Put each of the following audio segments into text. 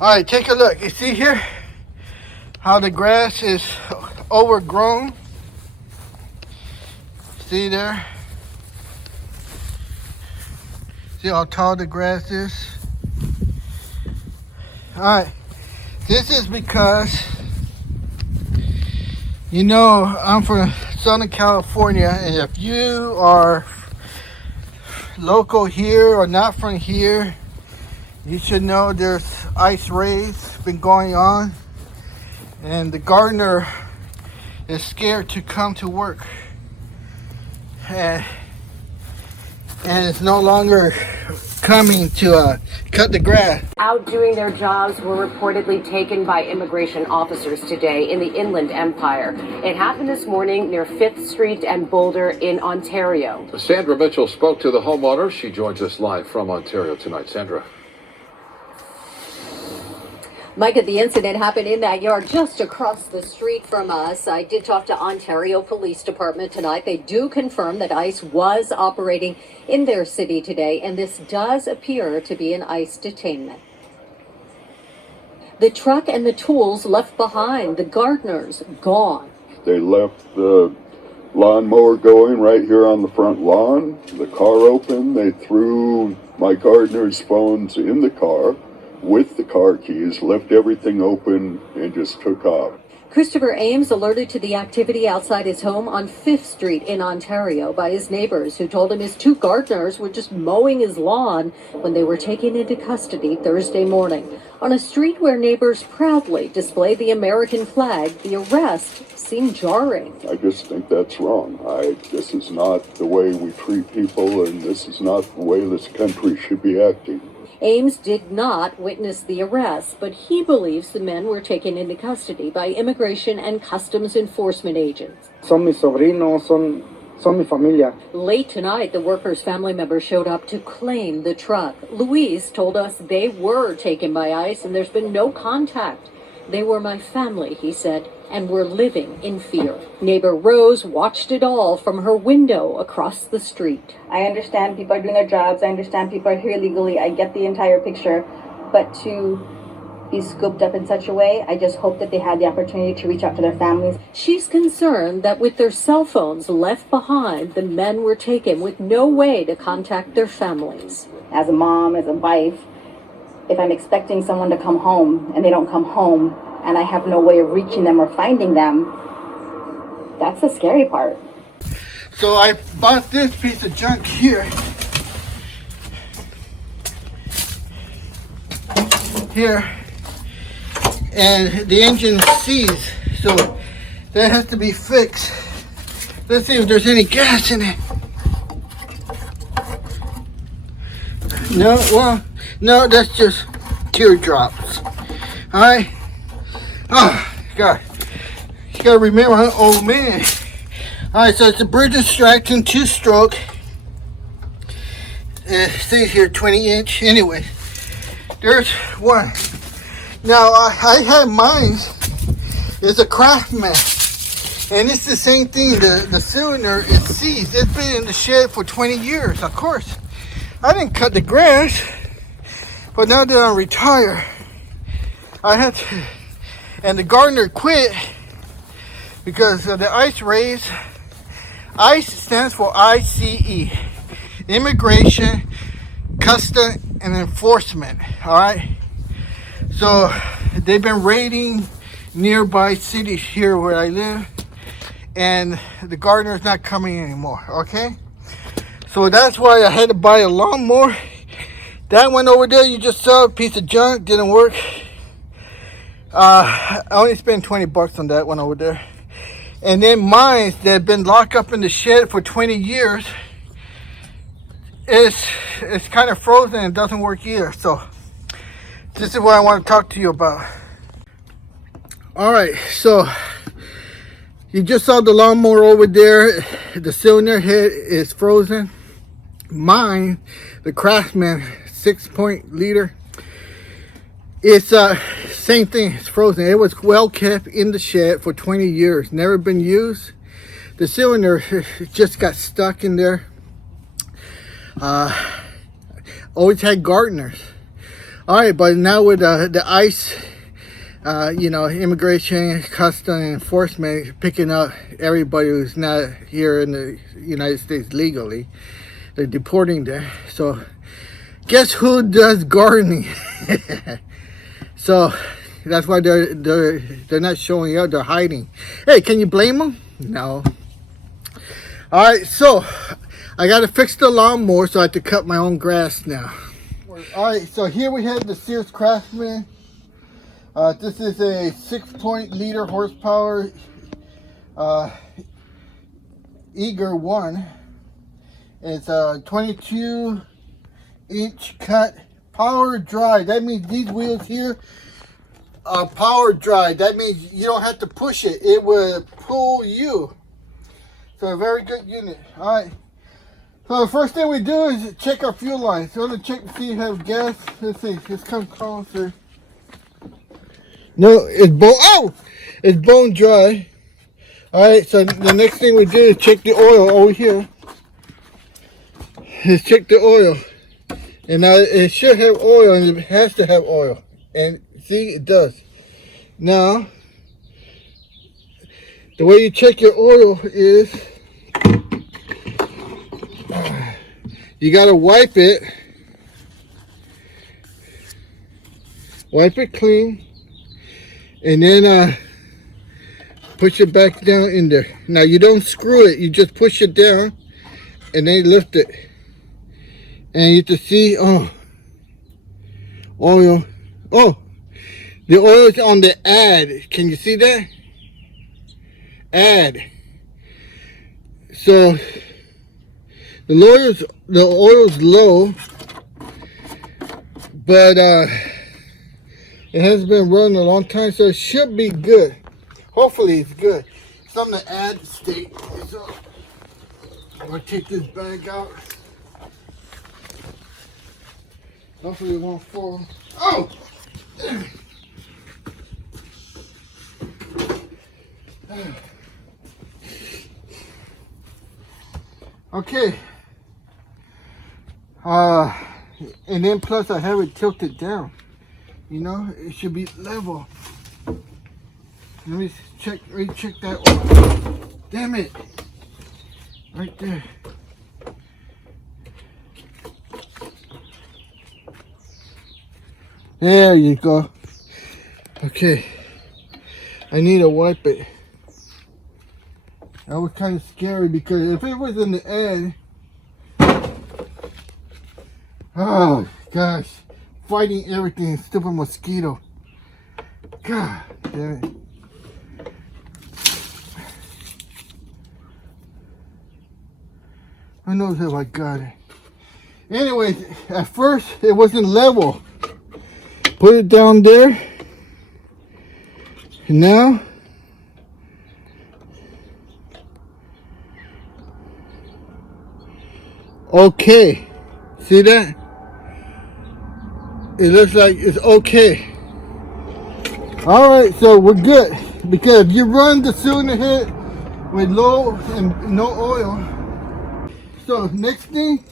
All right, take a look. You see here how the grass is overgrown? See there? See how tall the grass is? All right, this is because, you know, I'm from Southern California, and if you are local here or not from here, you should know there's ice raids been going on, and the gardener is scared to come to work, and it's no longer coming to cut the grass. Out doing their jobs were reportedly taken by immigration officers today in the Inland Empire. It happened this morning near 5th Street and Boulder in Ontario. Sandra Mitchell spoke to the homeowner. She joins us live from Ontario tonight. Sandra. Micah, the incident happened in that yard just across the street from us. I did talk to Ontario Police Department tonight. They do confirm that ICE was operating in their city today, and this does appear to be an ICE detainment. The truck and the tools left behind, the gardeners gone. They left the lawnmower going right here on the front lawn, the car open. They threw my gardener's phones in the car with the car keys, left everything open, and just took off. Christopher Ames alerted to the activity outside his home on 5th Street in Ontario by his neighbors, who told him his two gardeners were just mowing his lawn when they were taken into custody Thursday morning. On a street where neighbors proudly display the American flag, the arrest seemed jarring. I just think that's wrong. This is not the way we treat people, and this is not the way this country should be acting. Ames did not witness the arrest, but he believes the men were taken into custody by Immigration and Customs Enforcement agents. Son mis sobrinos, son mi familia. Late tonight, the workers' family members showed up to claim the truck. Luis told us they were taken by ICE and there's been no contact. They were my family, he said, and were living in fear. Neighbor Rose watched it all from her window across the street. I understand people are doing their jobs. I understand people are here illegally. I get the entire picture. But to be scooped up in such a way, I just hope that they had the opportunity to reach out to their families. She's concerned that with their cell phones left behind, the men were taken with no way to contact their families. As a mom, as a wife, if I'm expecting someone to come home and they don't come home, and I have no way of reaching them or finding them, that's the scary part. So I bought this piece of junk here. And the engine seized, so that has to be fixed. Let's see if there's any gas in it. No, well, no, that's just teardrops. All right. Oh, God. You gotta remember, I'm an old man. All right, so it's a bridge extraction 2-stroke. It stays here 20-inch. Anyway, there's one. Now, I had mine. It's a Craftsman. And it's the same thing. The cylinder is seized. It's been in the shed for 20 years, of course. I didn't cut the grass. But now that I'm retired, I had to. And the gardener quit because of the ICE raids. ICE stands for ICE, Immigration, Customs and Enforcement. All right. So they've been raiding nearby cities here where I live, and the gardener's not coming anymore. Okay. So that's why I had to buy a lawnmower. That one over there you just saw, a piece of junk, didn't work. I only spent $20 on that one over there. And then mine that have been locked up in the shed for 20 years, it's kind of frozen and doesn't work either. So this is what I want to talk to you about. All right, so you just saw the lawnmower over there. The cylinder head is frozen. Mine, the Craftsman 6-point leader, it's same thing. It's frozen. It was well kept in the shed for 20 years, never been used. The cylinder just got stuck in there. Always had gardeners. All right, but now with the ICE, you know, immigration, custom enforcement picking up everybody who's not here in the United States legally, they're deporting them. So guess who does gardening? So that's why they're not showing up. They're hiding. Hey, can you blame them? No. All right, so I got to fix the lawnmower so I have to cut my own grass now. All right, so here we have the Sears Craftsman. This is a 6.0 horsepower Eager 1. It's a 22-inch cut, power dry. That means these wheels here are power dry. That means you don't have to push it. It will pull you. So a very good unit. All right. So the first thing we do is check our fuel line. So I'm gonna check to see if we have gas. Let's see. Let's come closer. No, it's bone. Oh, it's bone dry. All right. So the next thing we do is check the oil over here. Let's check the oil, and now it should have oil, and it has to have oil. And see, it does. Now, the way you check your oil is you gotta wipe it clean, and then push it back down in there. Now you don't screw it, you just push it down and then lift it, and you can see oil. Oh, the oil is on the add. Can you see that? Add. So the oil's low, but it has been running a long time, so it should be good. Hopefully it's good. Something to add state. So I'm gonna take this bag out. Hopefully it won't fall. Oh! Okay. And then plus I have it tilted down. You know, it should be level. Let me recheck that one. Damn it. Right there. There you go. Okay. I need to wipe it. That was kind of scary because if it was in the end, oh gosh, fighting everything, stupid mosquito. God damn it. Who knows if I got it. Anyway, at first it wasn't level. Put it down there. And now okay. See that? It looks like it's okay. Alright, so we're good. Because if you run the cylinder head with low and no oil. So next thing,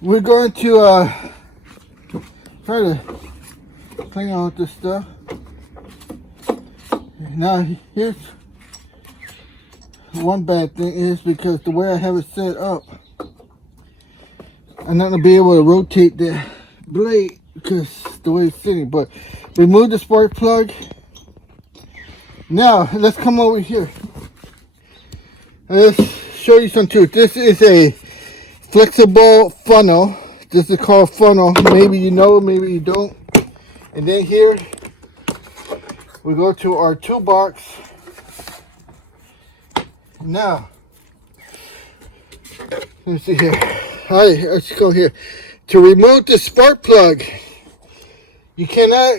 we're going to try to clean out this stuff. Now here's one bad thing is because the way I have it set up, I'm not gonna be able to rotate the blade because the way it's sitting. But remove the spark plug. Now let's come over here. Let's show you some too. This is a flexible funnel. This is called funnel. Maybe you know, maybe you don't. And then here we go to our toolbox. Now, let's see here. All right, let's go here. To remove the spark plug, you cannot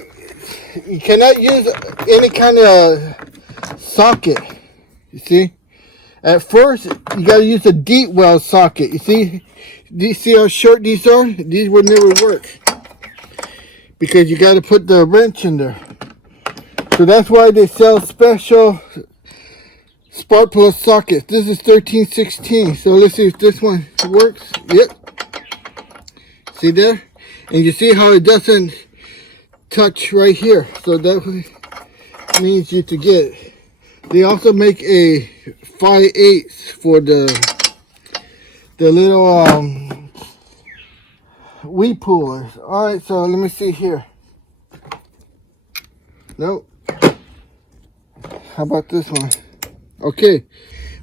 use any kind of socket. You see? At first, you gotta use a deep well socket. You see? Do you see how short these are? These would never work because you gotta put the wrench in there. So that's why they sell special spark plug sockets. This is 1316. So let's see if this one works. Yep. See there? And you see how it doesn't touch right here. So that means you to get it. They also make a 5/8 for the little weed pullers. Alright, so let me see here. Nope. How about this one? Okay,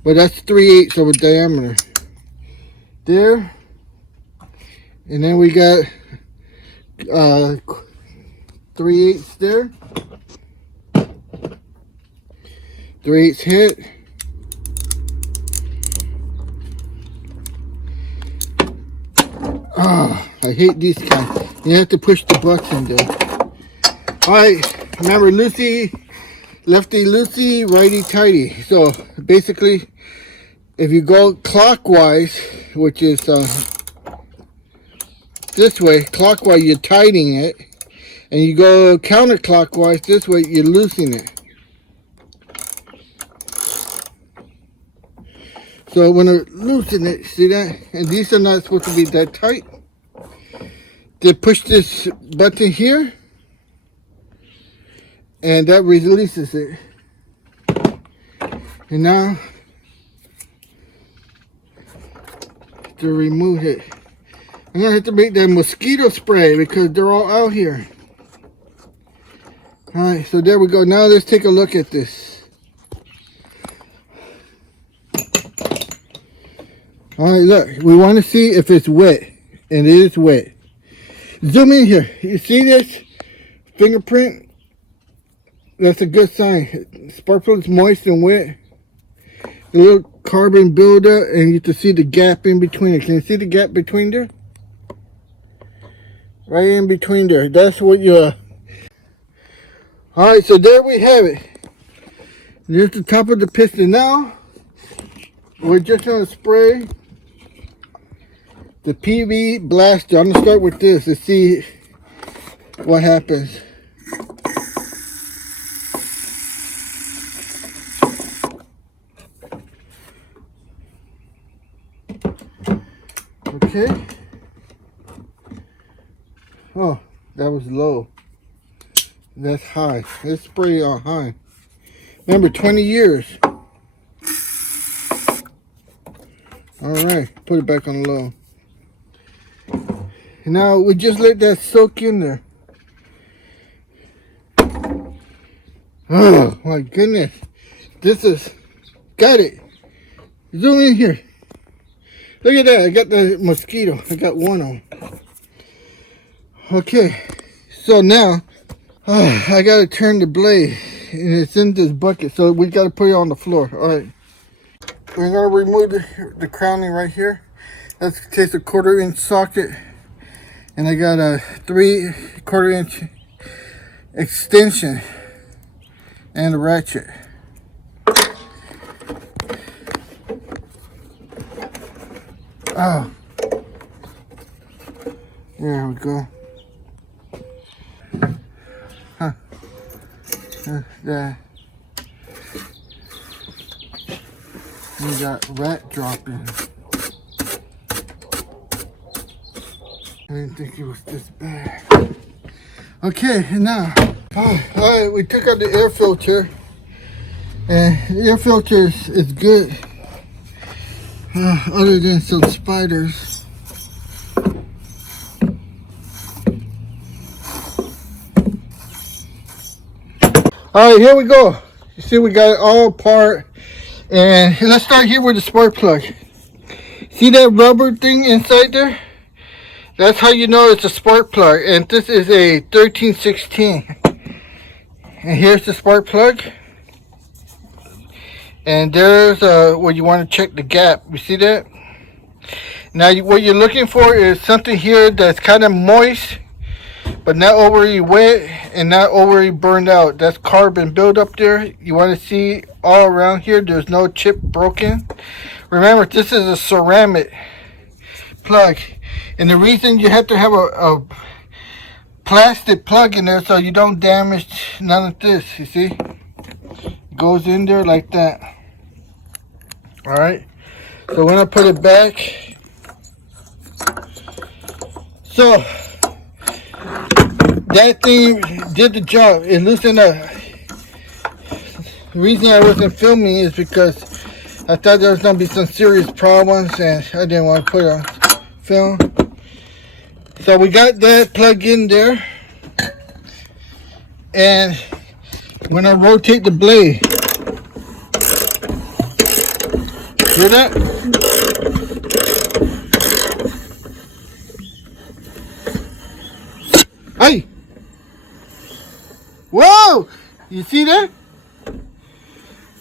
but that's 3/8 of a diameter. There. And then we got 3/8 there. 3/8 hit. Oh, I hate these kind. You have to push the button there. Alright, remember Lucy, lefty loosey, righty tighty. So basically, if you go clockwise, which is this way, clockwise you're tightening it, and you go counterclockwise this way, you're loosening it. So when I loosen it, see that? And these are not supposed to be that tight. They push this button here, and that releases it. And now, to remove it, I'm gonna have to make that mosquito spray because they're all out here. Alright, so there we go. Now let's take a look at this. Alright, look, we want to see if it's wet, and it is wet. Zoom in here. You see this fingerprint? That's a good sign. Spark plug is moist and wet. The little carbon buildup, and you can see the gap in between it. Can you see the gap between there? Right in between there. That's what you're... Alright, so there we have it. There's the top of the piston. Now, we're just going to spray the PV blaster. I'm going to start with this to see what happens. Okay. Oh, that was low. That's high. Let's spray on high. Remember, 20 years. Alright, put it back on low. Now we just let that soak in there. Oh my goodness. This is, got it. Zoom in here. Look at that, I got the mosquito. I got one on. Okay, so now I gotta turn the blade, and it's in this bucket, so we gotta put it on the floor. Alright. We're gonna remove the crowning right here. That's takes a 1/4 inch socket, and I got a 3/4 inch extension and a ratchet. Oh, there we go. Huh? That. We got rat dropping. I didn't think it was this bad. Okay, and now, alright, we took out the air filter, and the air filter is good, other than some spiders. Alright, here we go. You see, we got it all apart. And let's start here with the spark plug. See that rubber thing inside there? That's how you know it's a spark plug. And this is a 1316. And here's the spark plug. And there's where you want to check the gap. You see that? Now what you're looking for is something here that's kind of moist, but not overly wet and not overly burned out. That's carbon buildup there. You want to see all around here there's no chip broken. Remember, this is a ceramic plug, and the reason you have to have a plastic plug in there so you don't damage none of this. You see, it goes in there like that. All right, so when I put it back, so that thing did the job. It loosened up. The reason I wasn't filming is because I thought there was going to be some serious problems and I didn't want to put on film. So we got that plug in there. And when I rotate the blade, hear that? Hey! Whoa! You see that?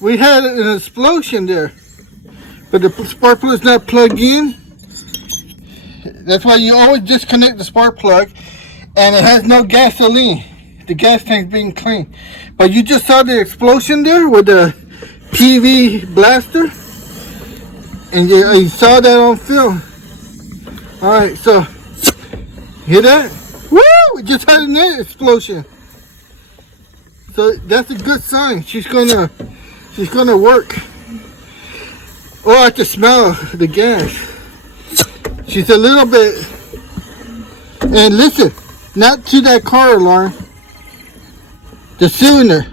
We had an explosion there. But the spark plug is not plugged in. That's why you always disconnect the spark plug. And it has no gasoline. The gas tank's being clean. But you just saw the explosion there with the PV blaster. And you saw that on film. Alright, so hear that? Woo! We just had an explosion. So that's a good sign. She's gonna work. Oh, I can smell the gas. She's a little bit. And listen, not to that car alarm. The cylinder.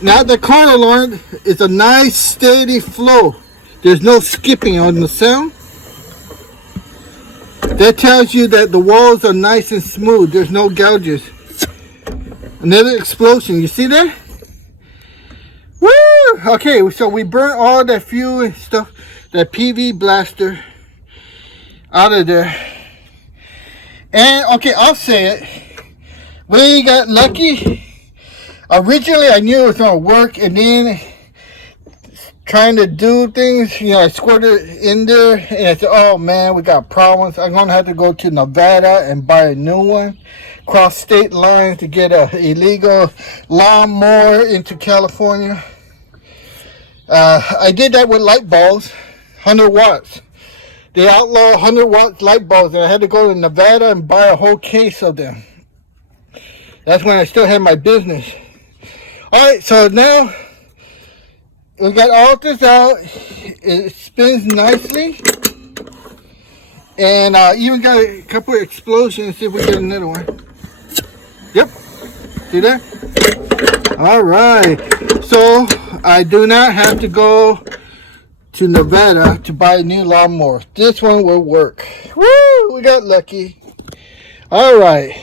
Now the car alarm is a nice steady flow. There's no skipping on the sound. That tells you that the walls are nice and smooth. There's no gouges. Another explosion. You see that? Woo! Okay, so we burnt all that fuel and stuff, that PV blaster out of there. And okay, I'll say it. We got lucky. Originally, I knew it was gonna work, and then trying to do things, you know, I squirted it in there, and I said, "Oh man, we got problems. I'm gonna have to go to Nevada and buy a new one, cross state lines to get a illegal lawnmower into California." I did that with light bulbs, 100 watts. They outlaw 100 watt light bulbs, and I had to go to Nevada and buy a whole case of them. That's when I still had my business. Alright, so now we got all this out. It spins nicely. And even got a couple of explosions. See if we get another one. Yep. See that? Alright. So I do not have to go to Nevada to buy a new lawnmower. This one will work. Woo! We got lucky. Alright.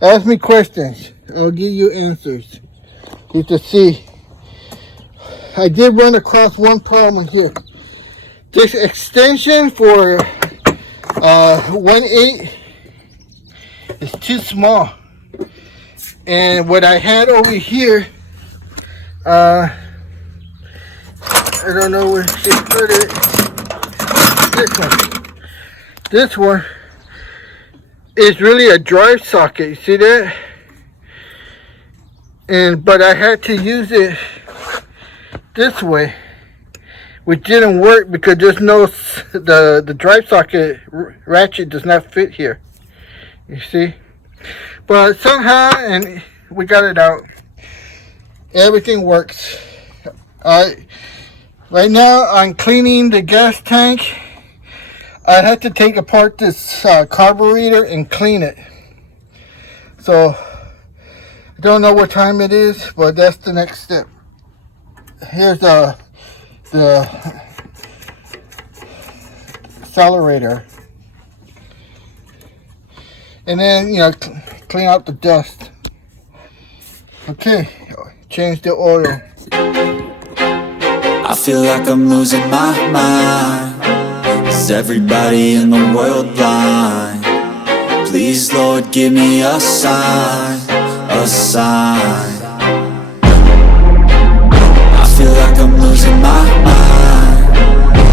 Ask me questions. I'll give you answers. You can see. I did run across one problem here. This extension for 1/8 is too small. And what I had over here, I don't know where she put it. This one is really a drive socket. You see that? But I had to use it this way, which didn't work because there's no the drive socket ratchet does not fit here. You see? But somehow, and we got it out. Everything works. Right now I'm cleaning the gas tank. I had to take apart this carburetor and clean it. So I don't know what time it is, but that's the next step. Here's the accelerator. And then, you know, clean out the dust. Okay, change the oil. I feel like I'm losing my mind. Is everybody in the world blind? Please, Lord, give me a sign, a sign. I feel like I'm losing my mind.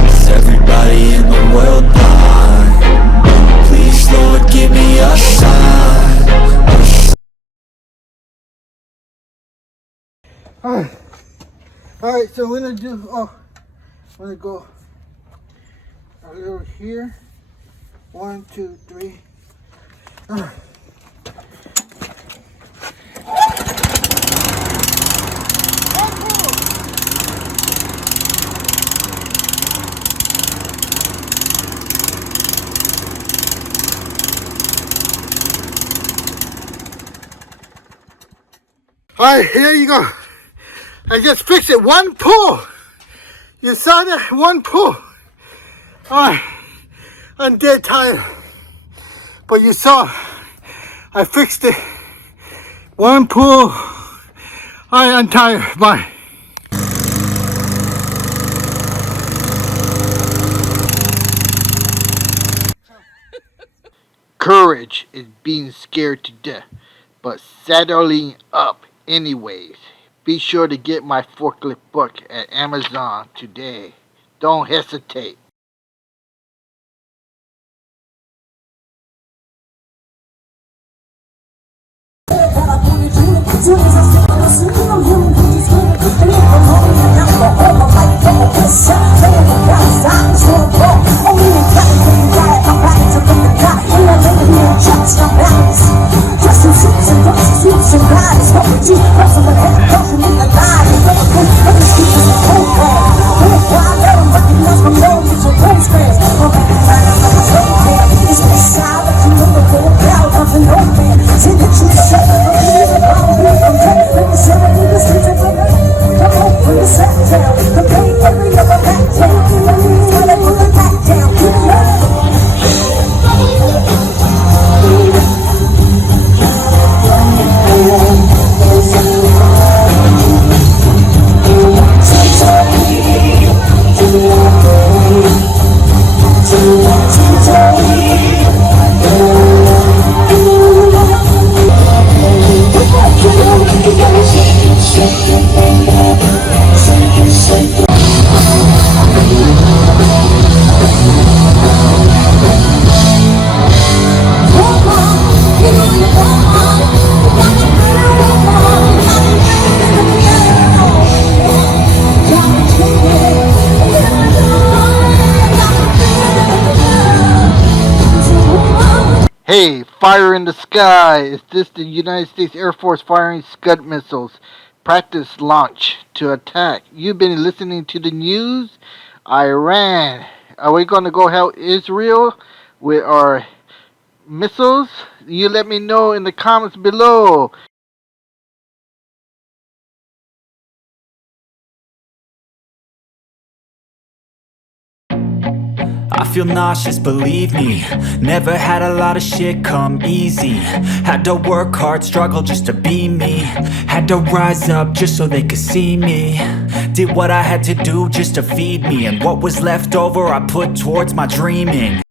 Is everybody in the world blind? Please, Lord, give me a sign, a sign. Alright, so I'm gonna go a little here. 1, 2, 3. Alright, here you go. I just fixed it. One pull. You saw that? One pull. Alright. I'm dead tired. But you saw. I fixed it. One pull. Alright, I'm tired. Bye. Courage is being scared to death, but saddling up anyways. Be sure to get my forklift book at Amazon today. Don't hesitate. Hey, fire in the sky! Is this the United States Air Force firing Scud missiles? Practice launch to attack. You've been listening to the news? Iran. Are we going to go help Israel with our missiles? You let me know in the comments below. I feel nauseous, believe me. Never had a lot of shit come easy. Had to work hard, struggle just to be me. Had to rise up just so they could see me. Did what I had to do just to feed me, and what was left over I put towards my dreaming.